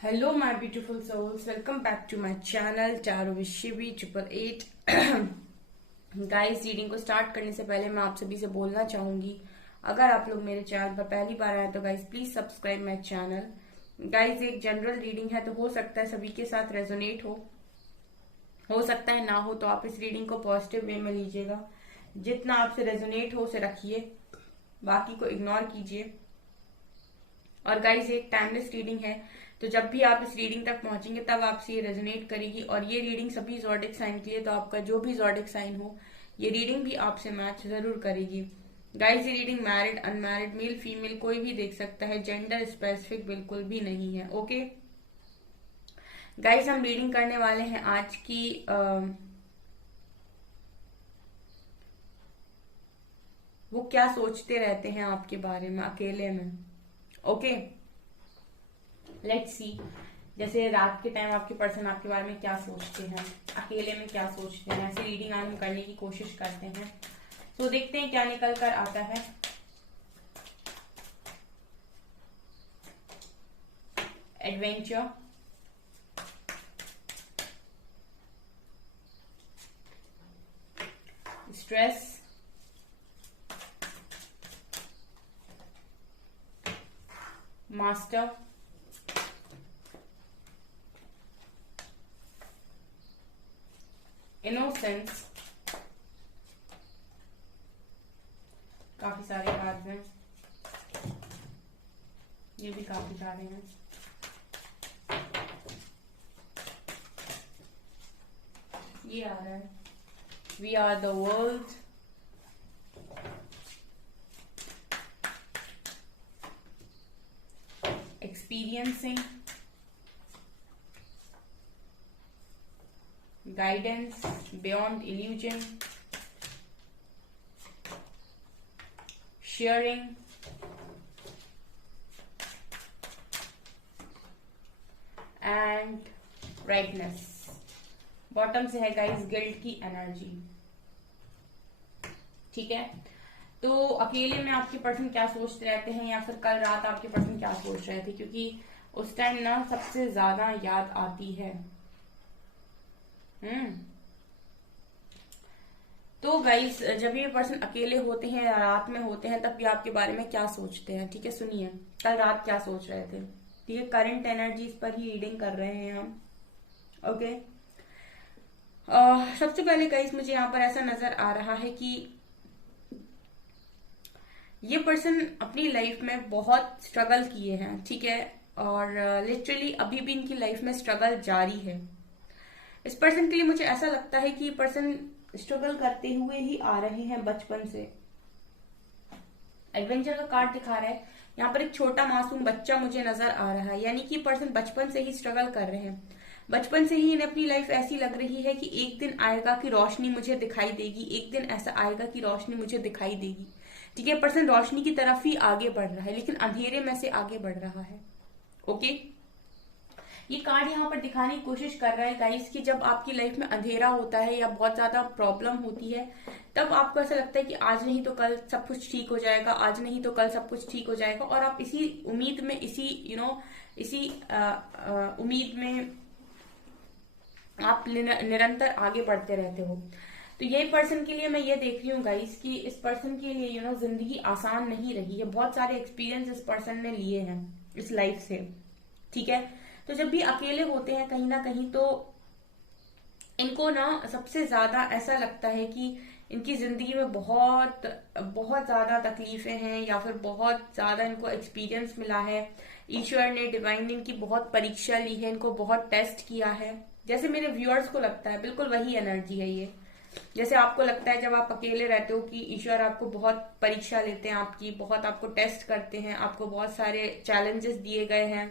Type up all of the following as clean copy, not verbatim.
Hello my beautiful souls, welcome back to my channel चारों with Shivi 888। Guys, reading को start करने से पहले मैं आप सभी से बोलना चाहूंगी, अगर आप लोग मेरे चैनल पर पहली बार आए तो guys please subscribe my channel. Guys, एक जनरल रीडिंग है तो हो सकता है सभी के साथ रेजोनेट हो सकता है ना हो, तो आप इस रीडिंग को पॉजिटिव वे में लीजिएगा। जितना आपसे रेजोनेट हो उसे रखिए, बाकी को इग्नोर कीजिए। और गाइस, एक टाइमलेस रीडिंग है, तो जब भी आप इस रीडिंग तक पहुंचेंगे तब आपसे ये रेजोनेट करेगी। और ये रीडिंग सभी जॉडिक साइन के लिए, तो आपका जो भी जॉडिक साइन हो ये रीडिंग भी आपसे मैच जरूर करेगी। गाइस, ये reading married unmarried male female कोई भी देख सकता है, जेंडर स्पेसिफिक बिल्कुल भी नहीं है। ओके गाइस, हम रीडिंग करने वाले हैं आज की वो क्या सोचते रहते हैं आपके बारे में अकेले में। Okay, let's see. जैसे रात के टाइम आपके पर्सन आपके बारे में क्या सोचते हैं, अकेले में क्या सोचते हैं, ऐसी रीडिंग हम करने की कोशिश करते हैं। तो देखते हैं क्या निकल कर आता है। Adventure, stress, master, innocence. काफी सारे कार्ड हैं, ये भी काफी सारे हैं। ये आ रहा है, we are the world, experiencing, guidance, beyond illusion, sharing, and rightness. Bottom से है गाइस गिल्ट की एनर्जी। ठीक है, तो अकेले में आपके पर्सन क्या सोचते रहते हैं, या फिर कल रात आपके पर्सन क्या सोच रहे थे, क्योंकि उस टाइम ना सबसे ज्यादा याद आती है। तो गाइस, जब ये पर्सन अकेले होते हैं या रात में होते हैं तब ये आपके बारे में क्या सोचते हैं, ठीक है सुनिए। कल रात क्या सोच रहे थे, ठीक है, करंट एनर्जीज पर ही रीडिंग कर रहे हैं हम। ओके, सबसे पहले गाइस मुझे यहाँ पर ऐसा नजर आ रहा है कि ये पर्सन अपनी लाइफ में बहुत स्ट्रगल किए हैं, ठीक है, और लिटरली अभी भी इनकी लाइफ में स्ट्रगल जारी है। इस पर्सन के लिए मुझे ऐसा लगता है कि ये पर्सन स्ट्रगल करते हुए ही आ रहे हैं बचपन से। एडवेंचर का कार्ड दिखा रहा है, यहाँ पर एक छोटा मासूम बच्चा मुझे नजर आ रहा है, यानी कि पर्सन बचपन से ही स्ट्रगल कर रहे हैं। बचपन से ही इन्हें अपनी लाइफ ऐसी लग रही है कि एक दिन आएगा कि रोशनी मुझे दिखाई देगी, एक दिन ऐसा आएगा कि रोशनी मुझे दिखाई देगी। ठीक है, पर्सन रोशनी की तरफ ही आगे बढ़ रहा है, लेकिन अंधेरे में से आगे बढ़ रहा है। ओके, ये कार्ड यहाँ पर दिखाने की कोशिश कर रहा है गाइस कि जब आपकी लाइफ में अंधेरा होता है या बहुत ज्यादा प्रॉब्लम होती है, तब आपको ऐसा लगता है कि आज नहीं तो कल सब कुछ ठीक हो जाएगा, आज नहीं तो कल सब कुछ ठीक हो जाएगा, और आप इसी उम्मीद में, इसी इसी उम्मीद में आप निरंतर आगे बढ़ते रहते हो। तो ये पर्सन के लिए मैं ये देख रही हूँ गाइस कि इस पर्सन के लिए जिंदगी आसान नहीं रही है। बहुत सारे एक्सपीरियंस इस पर्सन ने लिए हैं इस लाइफ से। ठीक है, तो जब भी अकेले होते हैं कहीं ना कहीं, तो इनको ना सबसे ज्यादा ऐसा लगता है कि इनकी जिंदगी में बहुत बहुत ज्यादा तकलीफें हैं, या फिर बहुत ज्यादा इनको एक्सपीरियंस मिला है। ईश्वर ने, डिवाइन ने इनकी बहुत परीक्षा ली है, इनको बहुत टेस्ट किया है। जैसे मेरे व्यूअर्स को लगता है, बिल्कुल वही एनर्जी है ये। जैसे आपको लगता है जब आप अकेले रहते हो कि ईश्वर आपको बहुत परीक्षा लेते हैं, आपकी बहुत, आपको टेस्ट करते हैं, आपको बहुत सारे चैलेंजेस दिए गए हैं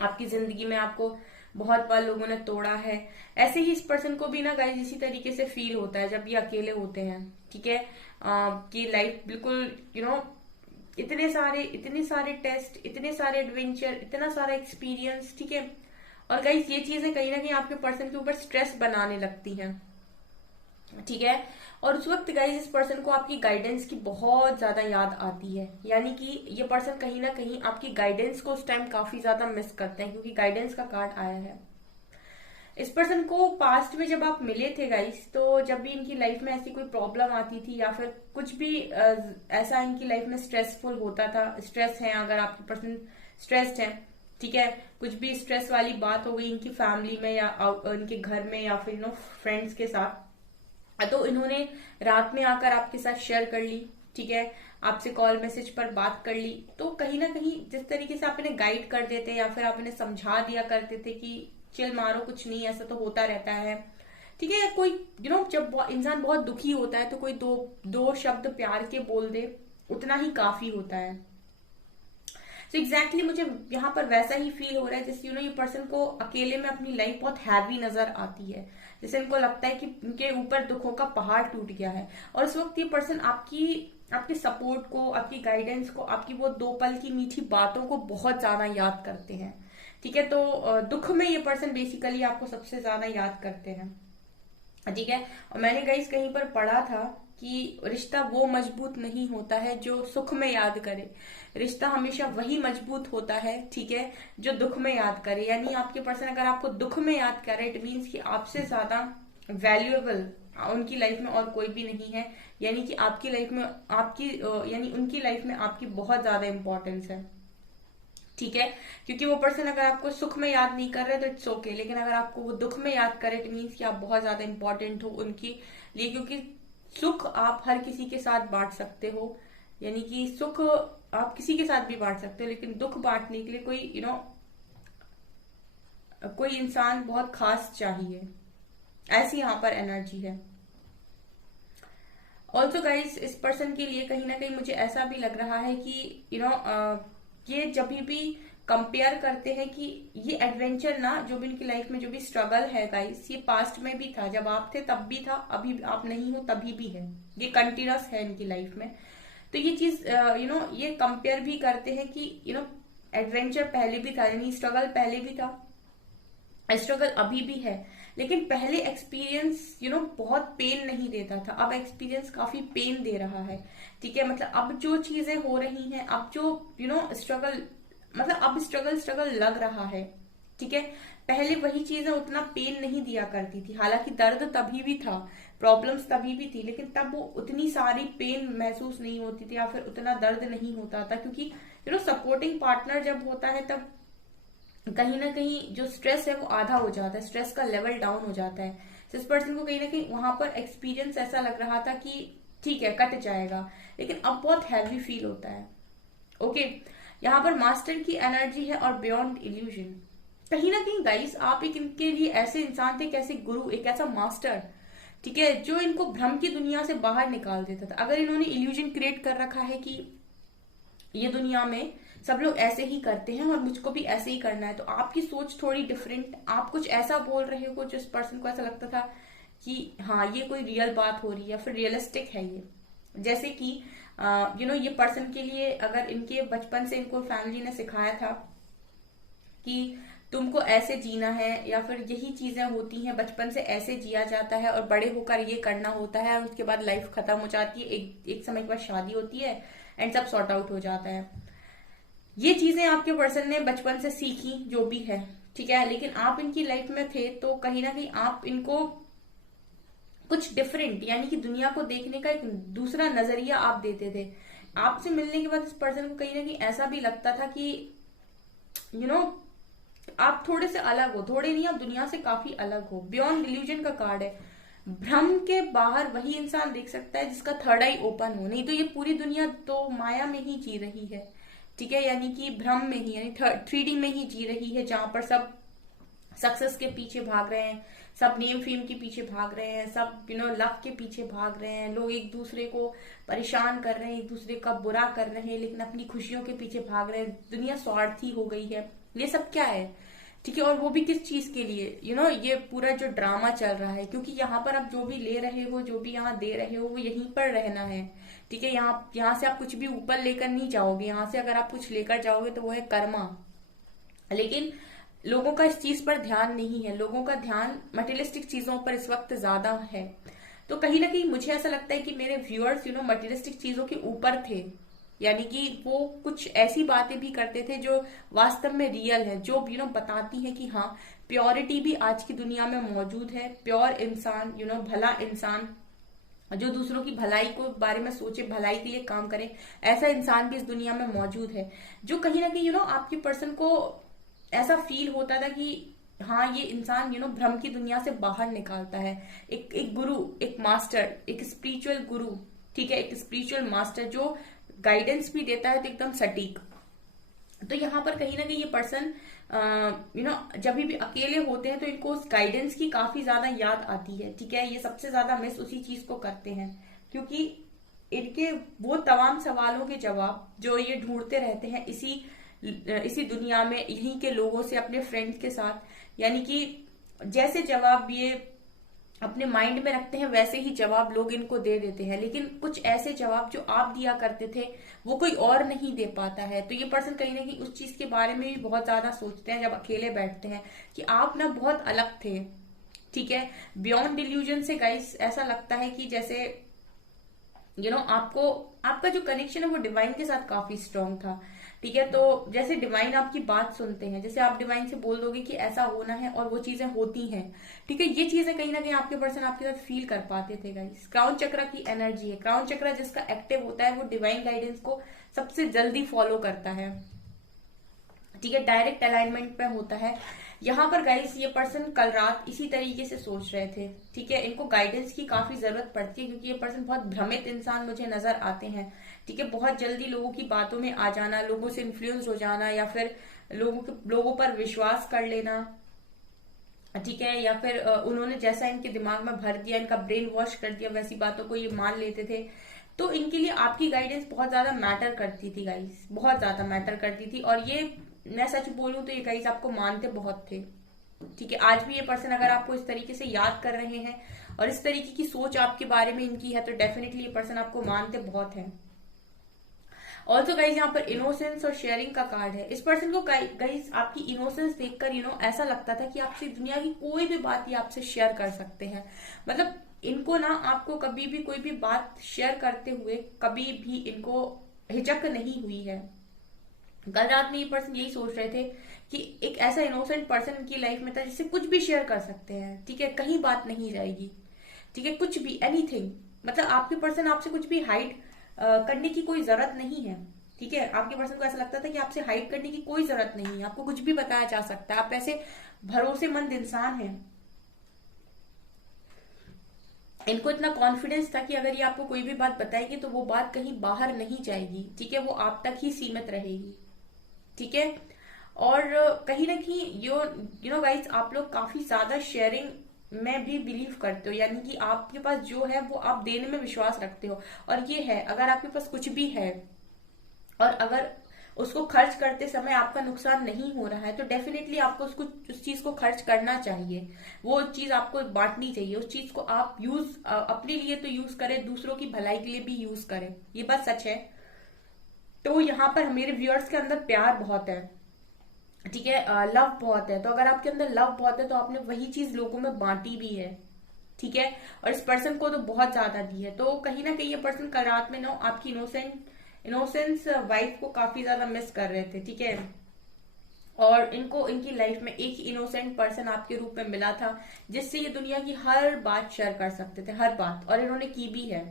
आपकी जिंदगी में, आपको बहुत बार लोगों ने तोड़ा है। ऐसे ही इस पर्सन को भी ना गाइस इसी तरीके से फील होता है जब ये अकेले होते हैं। ठीक है, कि लाइफ बिल्कुल इतने सारे टेस्ट, इतने सारे एडवेंचर, इतना सारा एक्सपीरियंस। ठीक है, और गाइस ये चीजें कहीं ना कहीं आपके पर्सन के ऊपर स्ट्रेस बनाने लगती हैं। ठीक है। और उस वक्त गाइस इस पर्सन को आपकी गाइडेंस की बहुत ज्यादा याद आती है, यानी कि ये पर्सन कहीं ना कहीं आपकी गाइडेंस को उस टाइम काफी ज्यादा मिस करते हैं, क्योंकि गाइडेंस का कार्ड आया है। इस पर्सन को पास्ट में जब आप मिले थे गाइस, तो जब भी इनकी लाइफ में ऐसी कोई प्रॉब्लम आती थी या फिर कुछ भी ऐसा इनकी लाइफ में स्ट्रेसफुल होता था, स्ट्रेस है अगर आपके पर्सन स्ट्रेस्ड है, ठीक है, कुछ भी स्ट्रेस वाली बात हो गई इनकी फैमिली में या इनके घर में या फिर फ्रेंड्स के साथ, तो इन्होंने रात में आकर आपके साथ शेयर कर ली, ठीक है, आपसे कॉल मैसेज पर बात कर ली। तो कहीं ना कहीं जिस तरीके से आप इन्हें गाइड कर देते या फिर आप इन्हें समझा दिया करते थे कि चिल मारो, कुछ नहीं, ऐसा तो होता रहता है, ठीक है, कोई जब इंसान बहुत दुखी होता है तो कोई दो शब्द प्यार के बोल दे, उतना ही काफी होता है। तो एग्जैक्टली मुझे यहाँ पर वैसा ही फील हो रहा है जैसे ये पर्सन को अकेले में अपनी लाइफ बहुत हैवी नजर आती है, जैसे इनको लगता है कि उनके ऊपर दुखों का पहाड़ टूट गया है। और इस वक्त ये पर्सन आपके सपोर्ट को, आपकी गाइडेंस को, आपकी वो 2 पल की मीठी बातों को बहुत ज्यादा याद करते हैं, ठीक है। तो दुख में ये पर्सन बेसिकली आपको सबसे ज्यादा याद करते हैं, ठीक है। और मैंने गाइस कहीं पर पढ़ा था कि रिश्ता वो मजबूत नहीं होता है जो सुख में याद करे, रिश्ता हमेशा वही मजबूत होता है, ठीक है, जो दुख में याद करे। यानी आपके पर्सन अगर आपको दुख में याद करे, इट मीन्स कि आपसे ज्यादा वैल्यूएबल उनकी लाइफ में और कोई भी नहीं है, यानी कि आपकी लाइफ में यानी उनकी लाइफ में आपकी बहुत ज्यादा इंपॉर्टेंस है, ठीक है। क्योंकि वो पर्सन अगर आपको सुख में याद नहीं कर रहे तो इट्स ओके, लेकिन अगर आपको वो दुख में याद करे इट मीन्स कि आप बहुत ज्यादा इंपॉर्टेंट हो उनके लिए, क्योंकि सुख आप हर किसी के साथ बांट सकते हो, यानी कि सुख आप किसी के साथ भी बांट सकते हो, लेकिन दुख बांटने के लिए कोई कोई इंसान बहुत खास चाहिए, ऐसी यहाँ पर एनर्जी है। ऑल्सो गाइज इस पर्सन के लिए कहीं ना कहीं मुझे ऐसा भी लग रहा है कि ये जब भी कंपेयर करते हैं कि ये एडवेंचर ना, जो भी इनकी लाइफ में जो भी स्ट्रगल है गाइस, ये पास्ट में भी था, जब आप थे तब भी था, अभी आप नहीं हो तभी भी है, ये कंटिन्यूस है इनकी लाइफ में। तो ये चीज ये कंपेयर भी करते हैं कि एडवेंचर पहले भी था, यानी स्ट्रगल पहले भी था, स्ट्रगल अभी भी है, लेकिन पहले एक्सपीरियंस बहुत पेन नहीं देता था, अब एक्सपीरियंस काफी पेन दे रहा है, ठीक है। मतलब अब जो चीजें हो रही हैं, अब जो स्ट्रगल, मतलब अब स्ट्रगल लग रहा है, ठीक है। पहले वही चीजें उतना पेन नहीं दिया करती थी, हालांकि दर्द तभी भी था, प्रॉब्लम्स तभी भी थी, लेकिन तब वो उतनी सारी पेन महसूस नहीं होती थी या फिर उतना दर्द नहीं होता था, क्योंकि सपोर्टिंग पार्टनर जब होता है तब कहीं ना कहीं जो स्ट्रेस है वो आधा हो जाता है, स्ट्रेस का लेवल डाउन हो जाता है। तो इस पर्सन को कहीं ना कहीं वहां पर एक्सपीरियंस ऐसा लग रहा था कि ठीक है कट जाएगा, लेकिन अब बहुत हैवी फील होता है, ओके। यहाँ पर मास्टर की एनर्जी है और बियॉन्ड इल्यूजन, कहीं ना कहीं गाइस आप इनके लिए ऐसे इंसान थे, कैसे गुरु, एक ऐसा मास्टर, ठीक है, जो इनको भ्रम की दुनिया से बाहर निकाल देता था। अगर इन्होंने इल्यूजन क्रिएट कर रखा है कि ये दुनिया में सब लोग ऐसे ही करते हैं और मुझको भी ऐसे ही करना है, तो आपकी सोच थोड़ी डिफरेंट, आप कुछ ऐसा बोल रहे हो जिस पर्सन को ऐसा लगता था कि हाँ ये कोई रियल बात हो रही है या फिर रियलिस्टिक है ये। जैसे कि ये पर्सन के लिए अगर इनके बचपन से इनको फैमिली ने सिखाया था कि तुमको ऐसे जीना है या फिर यही चीजें होती हैं, बचपन से ऐसे जिया जाता है और बड़े होकर ये करना होता है, और उसके बाद लाइफ खत्म हो जाती है, एक समय के बाद शादी होती है एंड सब सॉर्ट आउट हो जाता है। ये चीजें आपके पर्सन ने बचपन से सीखी जो भी है, ठीक है, लेकिन आप इनकी लाइफ में थे तो कहीं ना कहीं आप इनको कुछ डिफरेंट, यानी कि दुनिया को देखने का एक दूसरा नजरिया आप देते थे। आपसे मिलने के बाद इस पर्सन को कहीं ना कहीं ऐसा भी लगता था कि आप थोड़े से अलग हो, थोड़े नहीं, आप दुनिया से काफी अलग हो। बियॉन्ड इल्यूजन का कार्ड है, भ्रम के बाहर वही इंसान देख सकता है जिसका थर्ड आई ओपन हो, नहीं तो ये पूरी दुनिया तो माया में ही जी रही है, ठीक है, यानी कि भ्रम में ही, यानी 3D में ही जी रही है, जहां पर सब सक्सेस के पीछे भाग रहे हैं, सब नेम फेम के पीछे भाग रहे हैं, सब लव के पीछे भाग रहे हैं, लोग एक दूसरे को परेशान कर रहे हैं, एक दूसरे का बुरा कर रहे हैं, लेकिन अपनी खुशियों के पीछे भाग रहे हैं, दुनिया स्वार्थी हो गई है। ये सब क्या है, ठीक है, और वो भी किस चीज के लिए, ये पूरा जो ड्रामा चल रहा है, क्योंकि यहाँ पर आप जो भी ले रहे हो, जो भी यहाँ दे रहे हो, वो यहीं पर रहना है, ठीक है। यहाँ से आप कुछ भी ऊपर लेकर नहीं जाओगे, यहाँ से अगर आप कुछ लेकर जाओगे तो वो है कर्मा, लेकिन लोगों का इस चीज पर ध्यान नहीं है, लोगों का ध्यान मटेरियलिस्टिक चीजों पर इस वक्त ज्यादा है। तो कहीं ना कहीं मुझे ऐसा लगता है कि मेरे व्यूअर्स मटेरियलिस्टिक चीजों के ऊपर थे, यानी कि वो कुछ ऐसी बातें भी करते थे जो वास्तव में रियल है, जो बताती है कि हाँ, प्योरिटी भी आज की दुनिया में मौजूद है। प्योर इंसान, भला इंसान, जो दूसरों की भलाई को बारे में सोचे, भलाई के लिए काम करे, ऐसा इंसान भी इस दुनिया में मौजूद है। जो कहीं ना कहीं आपकी पर्सन को ऐसा फील होता था कि हाँ, ये इंसान भ्रम की दुनिया से बाहर निकालता है। एक गुरु, एक मास्टर, एक स्पिरिचुअल गुरु, ठीक है, एक स्पिरिचुअल मास्टर जो गाइडेंस भी देता है तो एकदम सटीक। तो यहाँ पर कहीं ना कहीं ये पर्सन जब भी अकेले होते हैं तो इनको उस गाइडेंस की काफी ज्यादा याद आती है, ठीक है। ये सबसे ज्यादा मिस उसी चीज को करते हैं, क्योंकि इनके वो तमाम सवालों के जवाब जो ये ढूंढते रहते हैं इसी दुनिया में, यहीं के लोगों से, अपने फ्रेंड्स के साथ, यानी कि जैसे जवाब ये अपने माइंड में रखते हैं वैसे ही जवाब लोग इनको दे देते हैं। लेकिन कुछ ऐसे जवाब जो आप दिया करते थे वो कोई और नहीं दे पाता है। तो ये पर्सन कहीं ना कहीं उस चीज के बारे में भी बहुत ज्यादा सोचते हैं जब अकेले बैठते हैं कि आप ना बहुत अलग थे, ठीक है। बियॉन्ड डिल्यूजन से गाइस ऐसा लगता है कि जैसे आपको, आपका जो कनेक्शन है वो डिवाइन के साथ काफी स्ट्रांग था, ठीक है। तो जैसे डिवाइन आपकी बात सुनते हैं, जैसे आप डिवाइन से बोल दोगे कि ऐसा होना है और वो चीजें होती हैं, ठीक है। ये चीजें कहीं ना कहीं आपके पर्सन आपके साथ फील कर पाते थे गाइस। क्राउन चक्र की एनर्जी है, क्राउन चक्र जिसका एक्टिव होता है वो डिवाइन गाइडेंस को सबसे जल्दी फॉलो करता है, ठीक है, डायरेक्ट अलाइनमेंट में होता है। यहाँ पर गाइस ये पर्सन कल रात इसी तरीके से सोच रहे थे, ठीक है। इनको गाइडेंस की काफी जरूरत पड़ती है क्योंकि ये पर्सन बहुत भ्रमित इंसान मुझे नजर आते हैं, ठीक है। बहुत जल्दी लोगों की बातों में आ जाना, लोगों से इन्फ्लुएंस हो जाना, या फिर लोगों पर विश्वास कर लेना, ठीक है। या फिर उन्होंने जैसा इनके दिमाग में भर दिया, इनका ब्रेन वॉश कर दिया, वैसी बातों को ये मान लेते थे। तो इनके लिए आपकी गाइडेंस बहुत ज्यादा मैटर करती थी गाइस, बहुत ज्यादा मैटर करती थी। और ये मैं सच बोलूं तो ये गाइस आपको मानते बहुत थे, ठीक है। आज भी ये पर्सन अगर आपको इस तरीके से याद कर रहे हैं और इस तरीके की सोच आपके बारे में इनकी है तो डेफिनेटली ये पर्सन आपको मानते बहुत है। ऑल्सो गाइज यहाँ पर इनोसेंस और शेयरिंग का कार्ड है। इस पर्सन को गाइज आपकी इनोसेंस देखकर ऐसा लगता था कि आपसे दुनिया की कोई भी बात ये आपसे शेयर कर सकते हैं। मतलब इनको ना आपको कभी भी कोई भी बात शेयर करते हुए कभी भी इनको हिचक नहीं हुई है। कल रात में ये पर्सन यही सोच रहे थे कि एक ऐसा इनोसेंट पर्सन इनकी लाइफ में था जिससे कुछ भी शेयर कर सकते हैं, ठीक है, कहीं बात नहीं जाएगी, ठीक है, कुछ भी, एनीथिंग। मतलब आपके पर्सन आपसे कुछ भी हाइड करने की कोई जरूरत नहीं है, ठीक है। आपके पर्सन को ऐसा लगता था कि आपसे हाइड करने की कोई जरूरत नहीं है, आपको कुछ भी बताया जा सकता है, आप ऐसे भरोसेमंद इंसान हैं। इनको इतना कॉन्फिडेंस था कि अगर ये आपको कोई भी बात बताएगी तो वो बात कहीं बाहर नहीं जाएगी, ठीक है, वो आप तक ही सीमित रहेगी, ठीक है। और कहीं ना कहीं यू नो गाइस, आप लोग काफी ज्यादा शेयरिंग में भी बिलीव करते हो, यानी कि आपके पास जो है वो आप देने में विश्वास रखते हो। और ये है, अगर आपके पास कुछ भी है और अगर उसको खर्च करते समय आपका नुकसान नहीं हो रहा है तो डेफिनेटली आपको उस चीज को खर्च करना चाहिए, वो चीज आपको बांटनी चाहिए, उस चीज को आप यूज अपने लिए तो यूज करें, दूसरों की भलाई के लिए भी यूज करें, ये बात सच है। तो यहाँ पर मेरे व्यूअर्स के अंदर प्यार बहुत है, ठीक है, लव बहुत है। तो अगर आपके अंदर लव बहुत है तो आपने वही चीज लोगों में बांटी भी है, ठीक है, और इस पर्सन को तो बहुत ज्यादा दी है। तो कहीं ना कहीं ये पर्सन कल रात में आपकी इनोसेंस वाइफ को काफी ज्यादा मिस कर रहे थे, ठीक है। और इनको इनकी लाइफ में एक इनोसेंट पर्सन आपके रूप में मिला था जिससे ये दुनिया की हर बात शेयर कर सकते थे, हर बात, और इन्होंने की भी है।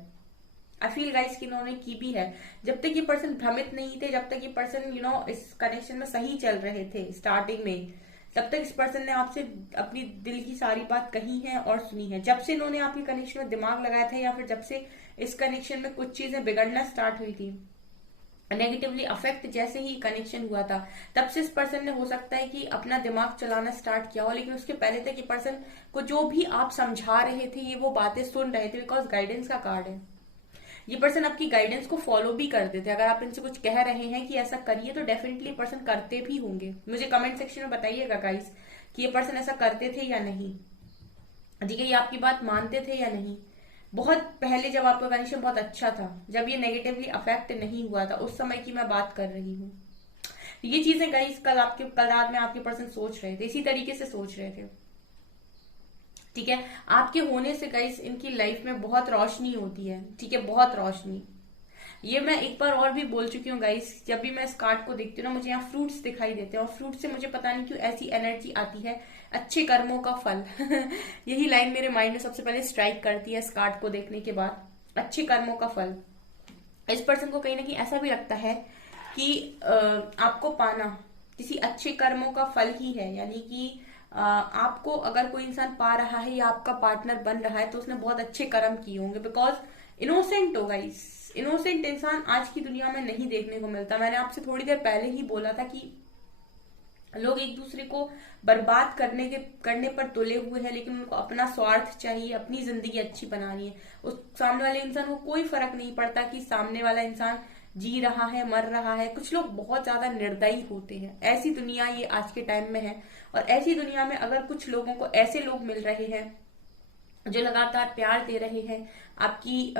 आई फील गाइस कि इन्होंने की भी है। जब तक ये पर्सन भ्रमित नहीं थे, जब तक ये पर्सन इस कनेक्शन में सही चल रहे थे स्टार्टिंग में, तब तक इस पर्सन ने आपसे अपनी दिल की सारी बात कही है और सुनी है। जब से इन्होंने आपके कनेक्शन में दिमाग लगाया था या फिर जब से इस कनेक्शन में कुछ चीजें बिगड़ना स्टार्ट हुई थी, नेगेटिवली अफेक्ट जैसे ही कनेक्शन हुआ था, तब से इस पर्सन ने हो सकता है कि अपना दिमाग चलाना स्टार्ट किया हो। लेकिन उसके पहले तक ये पर्सन को जो भी आप समझा रहे थे ये वो बातें सुन रहे थे, बिकॉज गाइडेंस का कार्ड है। ये पर्सन आपकी गाइडेंस को फॉलो भी करते थे। अगर आप इनसे कुछ कह रहे हैं कि ऐसा करिए तो डेफिनेटली पर्सन करते भी होंगे। मुझे कमेंट सेक्शन में बताइएगा गाइस कि ये पर्सन ऐसा करते थे या नहीं, ठीक है, ये आपकी बात मानते थे या नहीं। बहुत पहले जब आपका कनेक्शन बहुत अच्छा था, जब ये नेगेटिवली अफेक्ट नहीं हुआ था, उस समय की मैं बात कर रही हूँ। ये चीजें गाइस कल रात में आपके पर्सन सोच रहे थे, इसी तरीके से सोच रहे थे। ठीक है। आपके होने से गाइस इनकी लाइफ में बहुत रोशनी होती है, ठीक है, बहुत रोशनी। ये मैं एक बार और भी बोल चुकी हूँ गाइस, जब भी मैं इस कार्ड को देखती हूँ ना, मुझे यहाँ फ्रूट्स दिखाई देते हैं और फ्रूट से मुझे पता नहीं क्यों ऐसी एनर्जी आती है, अच्छे कर्मों का फल। यही लाइन मेरे माइंड में सबसे पहले स्ट्राइक करती है इस कार्ड को देखने के बाद, अच्छे कर्मों का फल। इस पर्सन को कहीं ना कहीं ऐसा भी लगता है कि आपको पाना किसी अच्छे कर्मों का फल ही है, यानी कि आपको अगर कोई इंसान पा रहा है या आपका पार्टनर बन रहा है तो उसने बहुत अच्छे कर्म किए होंगे, बिकॉज इनोसेंट होगा। इस इनोसेंट इंसान आज की दुनिया में नहीं देखने को मिलता। मैंने आपसे थोड़ी देर पहले ही बोला था कि लोग एक दूसरे को बर्बाद करने पर तुले हुए हैं, लेकिन उनको अपना स्वार्थ चाहिए, अपनी जिंदगी अच्छी बनानी है। उस सामने वाले इंसान को कोई फर्क नहीं पड़ता कि सामने वाला इंसान जी रहा है, मर रहा है। कुछ लोग बहुत ज्यादा निर्दयी होते हैं, ऐसी दुनिया ये आज के टाइम में है। और ऐसी दुनिया में अगर कुछ लोगों को ऐसे लोग मिल रहे हैं जो लगातार प्यार दे रहे हैं, आपकी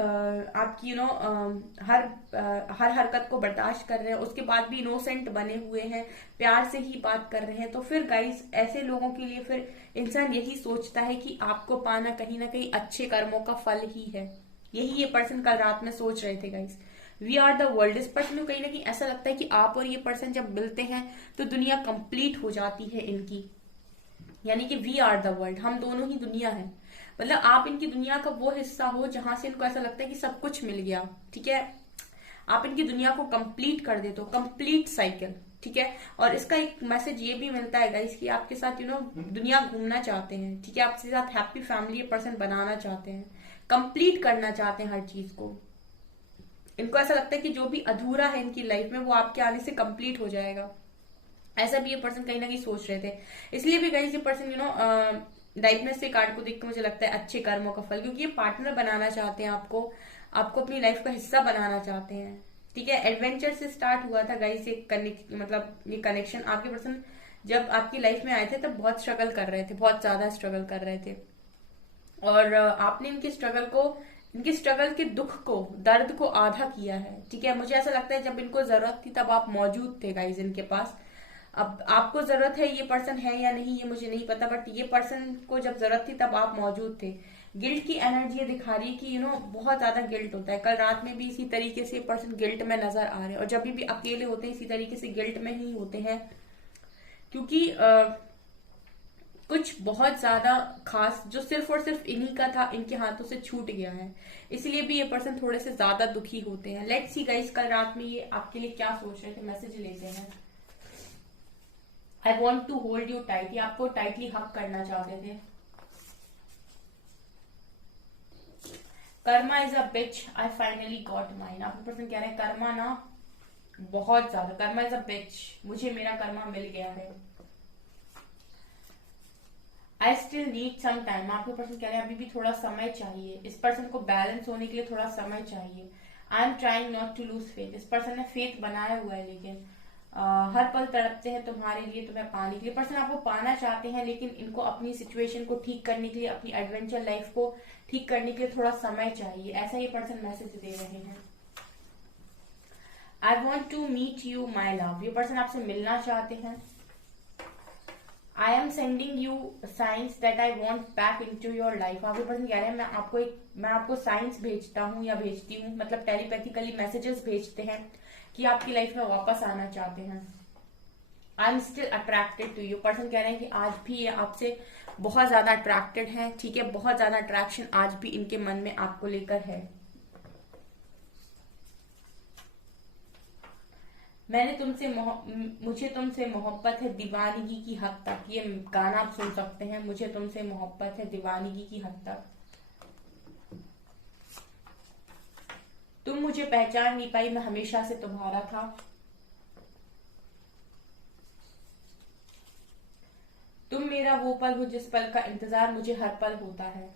हर हरकत को बर्दाश्त कर रहे हैं, उसके बाद भी इनोसेंट बने हुए हैं, प्यार से ही बात कर रहे हैं, तो फिर गाइस ऐसे लोगों के लिए फिर इंसान यही सोचता है कि आपको पाना कहीं ना कहीं अच्छे कर्मों का फल ही है। यही ये पर्सन कल रात में सोच रहे थे guys. We are the world. इस पर्सन को कहीं ना कहीं ऐसा लगता है कि आप और ये पर्सन जब मिलते हैं तो दुनिया कंप्लीट हो जाती है इनकी, यानी कि वी आर द वर्ल्ड, हम दोनों ही दुनिया है। मतलब आप इनकी दुनिया का वो हिस्सा हो जहां से इनको ऐसा लगता है कि सब कुछ मिल गया, ठीक है। आप इनकी दुनिया को कंप्लीट कर देते हो, कंप्लीट साइकिल, ठीक है। और इसका एक मैसेज ये भी मिलता है गाइस कि आपके साथ दुनिया घूमना चाहते हैं, ठीक है। आपके साथ हैप्पी फैमिली पर्सन बनाना चाहते हैं, कंप्लीट करना चाहते हैं हर चीज को। इनको ऐसा लगता है कि जो भी अधूरा है इनकी लाइफ में वो आपके आने से कंप्लीट हो जाएगा। ऐसा भी ये पर्सन कहीं ना कहीं सोच रहे थे। इसलिए भी गाइस ये पर्सन डाइटनेस से कार्ड को देख के मुझे लगता है अच्छे कर्मों का फल, क्योंकि ये पार्टनर बनाना चाहते हैं आपको अपनी लाइफ का हिस्सा बनाना चाहते हैं, ठीक है। एडवेंचर से स्टार्ट हुआ था गाइस ये कनेक्शन। आपके पर्सन जब आपकी लाइफ में आए थे तब बहुत स्ट्रगल कर रहे थे, बहुत ज्यादा स्ट्रगल कर रहे थे, और आपने इनके स्ट्रगल के दुख को, दर्द को आधा किया है, ठीक है। मुझे ऐसा लगता है जब इनको जरूरत थी तब आप मौजूद थे गाइस इनके पास। अब आपको जरूरत है, ये पर्सन है या नहीं ये मुझे नहीं पता, बट ये पर्सन को जब जरूरत थी तब आप मौजूद थे। गिल्ट की एनर्जी ये दिखा रही है कि बहुत ज्यादा गिल्ट होता है। कल रात में भी इसी तरीके से पर्सन गिल्ट में नजर आ रहे हैं, और जब भी अकेले होते हैं इसी तरीके से गिल्ट में ही होते हैं, क्योंकि कुछ बहुत ज्यादा खास जो सिर्फ और सिर्फ इन्हीं का था इनके हाथों से छूट गया है, इसलिए भी ये पर्सन थोड़े से ज्यादा दुखी होते हैं। लेट्स सी गाइस कल रात में ये आपके लिए क्या सोच रहे थे, मैसेज लेते हैं। I want to hold you tight, ये आपको टाइटली हक करना चाहते थे। Karma is a bitch, I finally got mine. आपका पर्सन कह रहे हैं कर्मा ना बहुत ज्यादा, कर्मा इज अ बिच, मुझे मेरा कर्मा मिल गया है। I still need some time. आपके पर्सन कह रहे हैं अभी भी थोड़ा समय चाहिए, इस पर्सन को बैलेंस होने के लिए थोड़ा समय चाहिए। I am trying not to lose faith, इस पर्सन ने फेथ बनाया हुआ है, लेकिन हर पल तड़पते हैं तुम्हारे लिए, तुम्हें पाने के लिए। पर्सन आपको पाना चाहते हैं, लेकिन इनको अपनी सिचुएशन को ठीक करने के लिए, अपनी एडवेंचर लाइफ को ठीक करने के लिए थोड़ा समय चाहिए, ऐसा ये पर्सन मैसेज दे रहे हैं। I want to meet you my love, ये पर्सन आपसे मिलना चाहते हैं। I am sending you signs that I want back into your life. आपके पर्सन कह रहे हैं मैं आपको साइंस भेजता हूँ या भेजती हूँ, मतलब टेलीपैथिकली मैसेजेस भेजते हैं कि आपकी लाइफ में वापस आना चाहते हैं। I am still attracted to you, person कह रहे हैं कि आज भी ये आपसे बहुत ज्यादा अट्रैक्टेड है, ठीक है। बहुत ज्यादा अट्रैक्शन आज भी इनके मन में आपको लेकर है। मुझे तुमसे मोहब्बत है दीवानगी की हद तक, ये गाना आप सुन सकते हैं, मुझे तुमसे मोहब्बत है दीवानगी की हद तक। तुम मुझे पहचान नहीं पाई, मैं हमेशा से तुम्हारा था। तुम मेरा वो पल हो जिस पल का इंतजार मुझे हर पल होता है।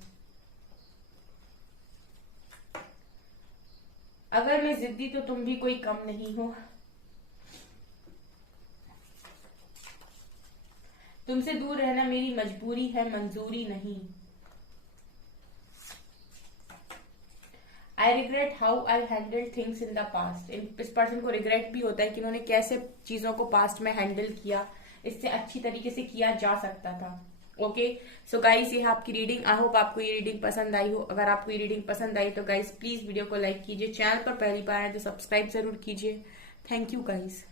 अगर मैं जिद्दी तो तुम भी कोई कम नहीं हो। तुमसे दूर रहना मेरी मजबूरी है, मंजूरी नहीं। I regret how I handle things in the past, इस पर्सन को रिग्रेट भी होता है कि उन्होंने कैसे चीजों को पास्ट में हैंडल किया, इससे अच्छी तरीके से किया जा सकता था। ओके, सो गाइस ये है आपकी रीडिंग। आई होप आपको ये रीडिंग पसंद आई हो। अगर आपको ये रीडिंग पसंद आई तो गाइस प्लीज वीडियो को लाइक कीजिए, चैनल पर पहली बार आए तो सब्सक्राइब जरूर कीजिए। Thank you guys.